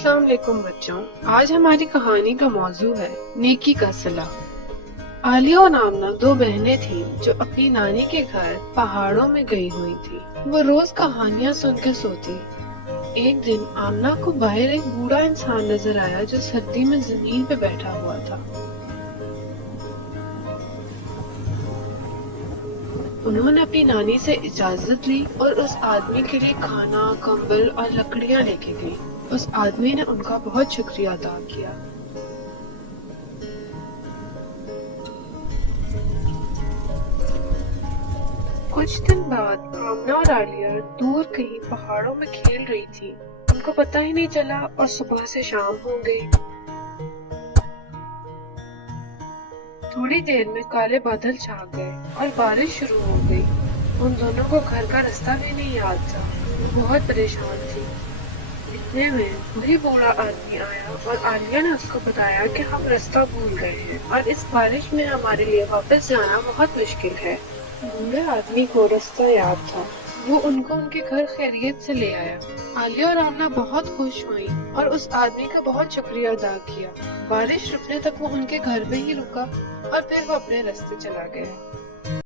अस्सलाम वालेकुम बच्चों। आज हमारी कहानी का मौजू है नेकी का सिला। आलिया और आमना दो बहनें थीं जो अपनी नानी के घर पहाड़ों में गई हुई थी। वो रोज कहानियां सुन के सोती। एक दिन आमना को बाहर एक बूढ़ा इंसान नजर आया जो सर्दी में जमीन पे बैठा हुआ था। उन्होंने अपनी नानी से इजाजत ली और उस आदमी के लिए खाना, कंबल और लकड़ियां लेके गई। उस आदमी ने उनका बहुत शुक्रिया अदा किया। कुछ दिन बाद आमना और आलिया दूर कहीं पहाड़ों में खेल रही थी। उनको पता ही नहीं चला और सुबह से शाम हो गई। थोड़ी देर में काले बादल छा गए और बारिश शुरू हो गई। उन दोनों को घर का रास्ता भी नहीं याद था। वो बहुत परेशान थी। इतने में वही बूढ़ा आदमी आया और आलिया ने उसको बताया कि हम रास्ता भूल गए हैं और इस बारिश में हमारे लिए वापस जाना बहुत मुश्किल है। बूढ़े आदमी को रास्ता याद था। वो उनको उनके घर खैरियत से ले आया। आलिया और आमना बहुत खुश हुई और उस आदमी का बहुत शुक्रिया अदा किया। बारिश रुकने तक वो उनके घर में ही रुका और फिर वो अपने रास्ते चला गया।